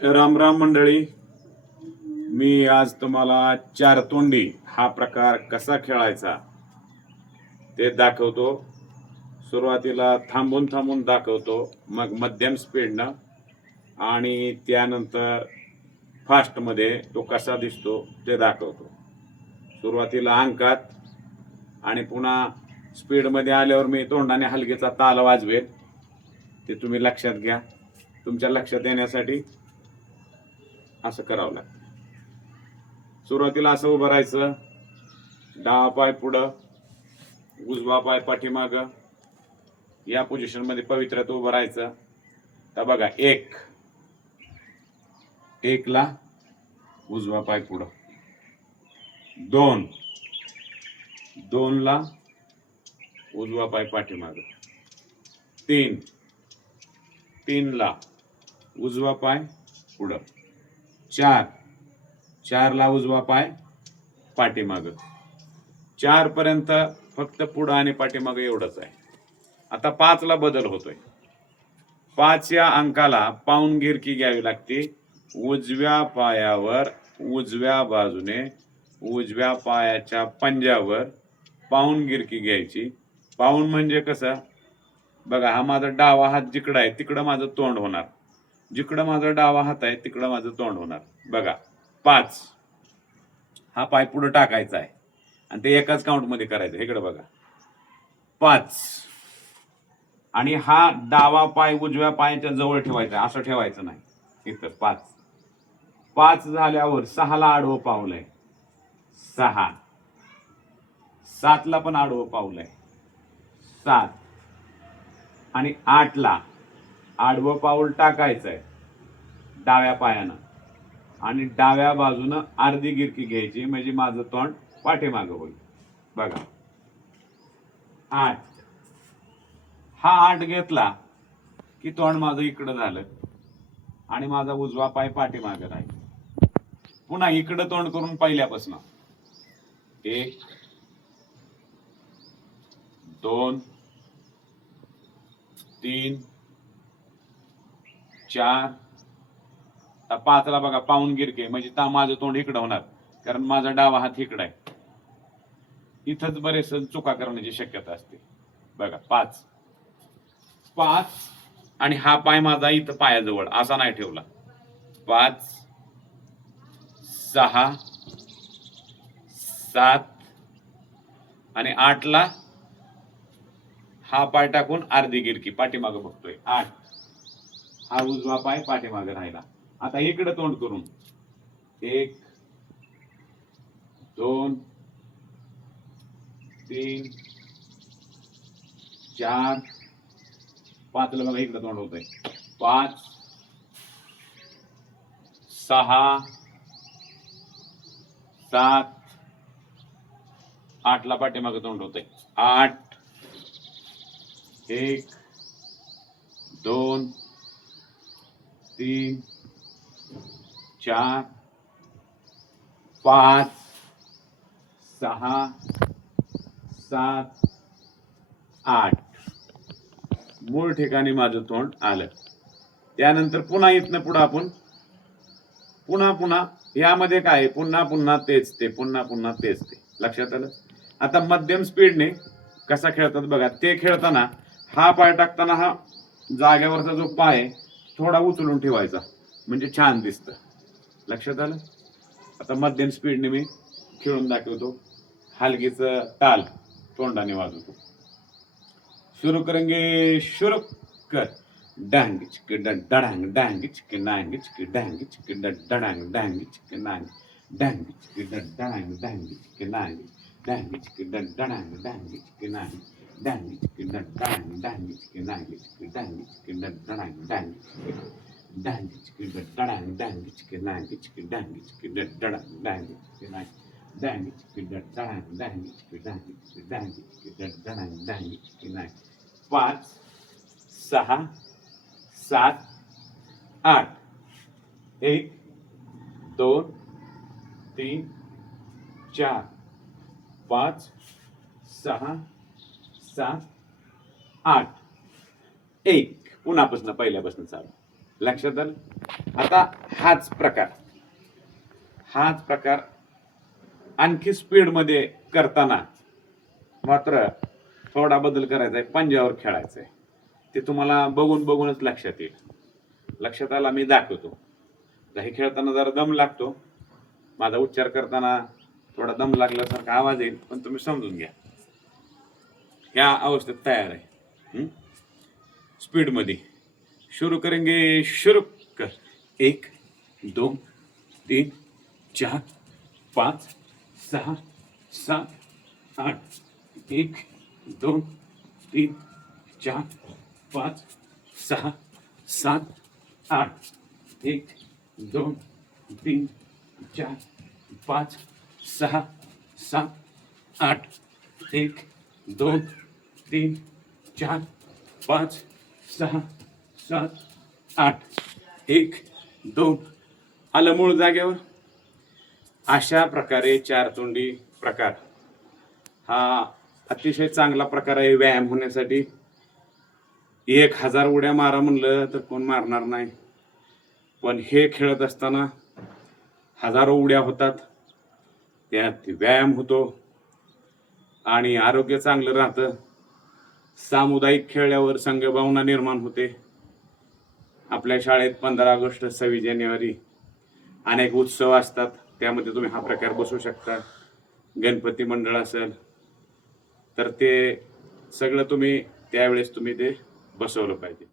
राम राम मंडळी. मी आज तुम्हाला चार तोंडी हा प्रकार कसा खेळायचा ते दाखवतो. सुरुवातीला थांबून थांबून दाखवतो, मग मध्यम स्पीडनं आणि त्यानंतर फास्टमध्ये तो कसा दिसतो ते दाखवतो. सुरुवातीला अंकात आणि पुन्हा स्पीडमध्ये आल्यावर मी तोंडाने हलगीचा ताल वाजवेल. ते तुम्ही लक्षात घ्या. तुमच्या लक्षात येण्यासाठी असं करावं लागतं. सुरुवातीला असं उभं राहायचं, डावा पाय पुढं, उजवा पाय पाठीमाग, या पोझिशन मध्ये पवित्रात उभं राहायचं. तर बघा, एक ला उजवा पाय पुढं, दोन ला उजवा पाय पाठीमाग, तीन ला उजवा पाय पुढं, चार ला उजवा पाय पाठीमाग. 4 पर्यंत फक्त पुढं आणि पाठीमाग एवढंच आहे. आता 5 ला बदल होतोय. 5 या अंकाला पाऊण गिरकी घ्यावी लागते. उजव्या पायावर उजव्या बाजूने उजव्या पायाच्या पंजावर पाऊण गिरकी घ्यायची. पाऊण म्हणजे कसं, बघा, हा माझा डावा हात जिकडं आहे तिकडं माझं तोंड होणार, जिकडं माझा डावा हात आहे तिकडं माझं तोंड होणार. बघा, 5 हा पाय पुढे टाकायचा आहे आणि ते एकाच काउंट मध्ये करायचं. इकडे बघा, 5 आणि हा डावा पाय उजव्या पायाच्या जवळ ठेवायचा, असं ठेवायचं नाही. इथं 5 झाल्यावर 6 ला आडवं पावलंय, 6, 7 ला पण आडवं पावलंय, 7 आणि 8 ला आडवं पाऊल टाकायचंय डाव्या पायानं आणि डाव्या बाजूनं अर्धी गिरकी घ्यायची, म्हणजे माझं तोंड पाठीमागं होईल. बघा, 8 हा 8 घेतला की तोंड माझं इकडं झालं आणि माझा उजवा पाय पाठीमागं राहील. पुन्हा इकडं तोंड करून पहिल्यापासून 1 2 3 4. 5 ला बघा पाऊण गिरके, म्हणजे माझं तोंड इकडं होणार, कारण माझा डावा हात इकडं आहे. इथंच बरेच चुका करण्याची शक्यता असते. बघा, 5 आणि हा पाय माझा इथं पायाजवळ असा नाही ठेवला. 5 6 7 आणि 8 ला हा पाय टाकून अर्धी गिरकी पाठीमागं बघतोय. 8 हा उजवा पाय पाठीमागं राहिला. आता इकडे तोंड करून 1 2 3 4 5 ला बघा इकडे तोंड होतंय. 5 6 7 8 ला पाठीमागं तोंड होतंय. 8 1 2 3 4 5 6 7 8. मूळ ठिकाणी माझं तोंड आलं. त्यानंतर पुन्हा इथनं पुढं आपण पुन्हा यामध्ये काय, पुन्हा तेच ते, पुन्हा तेच ते. लक्षात आलं? आता मध्यम स्पीडने कसा खेळतात बघा. ते खेळताना हा पाय टाकताना हा जागेवरचा जो पाय थोडा उचलून ठेवायचा, म्हणजे छान दिसतं. लक्षात आलं? आता मध्यम स्पीडने मी खेळून दाखवतो. हलगीचं ताल तोंडाने वाजवतो. शुरू करेंगे, शुरू कर. डांग चिक डडांग, डांग चिक नांग चिक डांग चिक डडांग, डांग चिक नांग, डांग चिक डडांग, डांग चिक नांग, डांग चिक डडांग, डांग चिक नांग, डांग चिक डडांग, डांग चिक नांग चिक डांग चिक डडांग, डांग चिक डडांग, डांग चिक नांग चिक डांग चिक डडांग, डांग चिक नांग, डांग चिक डडांग, डांग चिक डांग चिक डांग चिक डडांग, डांग चिक नांग. 5 6 7 8. 1 2 3 4 5 6 7 8. 1 पुन्हापासून पहिल्यापासून चालू. लक्षात आलं. आता हाच प्रकार आणखी स्पीड मध्ये करताना मात्र थोडा बदल करायचा आहे, पंजावर खेळायचंय. ते तुम्हाला बघूनच लक्षात येईल. लक्षात आला, मी दाखवतो. हे खेळताना जरा दम लागतो, माझा उच्चार करताना थोडा दम लागल्यासारखा आवाज येईल, पण तुम्ही समजून घ्या. ह्या अवस्थेत तयार आहे. स्पीड मध्ये शुरू करेंगे. शुरू कर. 1 2 3 4 5 6 7 8 1 2 3 4 5 6 7 8 1 2 3 4 5 6 7 8 1 2 3 4 5 6 7 8 1 2. आलं मूळ जागेवर. अशा प्रकारे चारतोंडी प्रकार हा अतिशय चांगला प्रकार आहे व्यायाम होण्यासाठी. 1000 उड्या मारा म्हणलं तर कोण मारणार नाही, पण हे खेळत असताना हजारो उड्या होतात, त्यात व्यायाम होतो आणि आरोग्य चांगलं राहतं. सामुदायिक खेळल्यावर संघभावना निर्माण होते. आपल्या शाळेत 15 ऑगस्ट 26 जानेवारी अनेक उत्सव असतात, त्यामध्ये तुम्ही हा प्रकार बसवू शकता. गणपती मंडळ असेल तर ते सगळं तुम्ही त्यावेळेस तुम्ही ते बसवलं पाहिजे.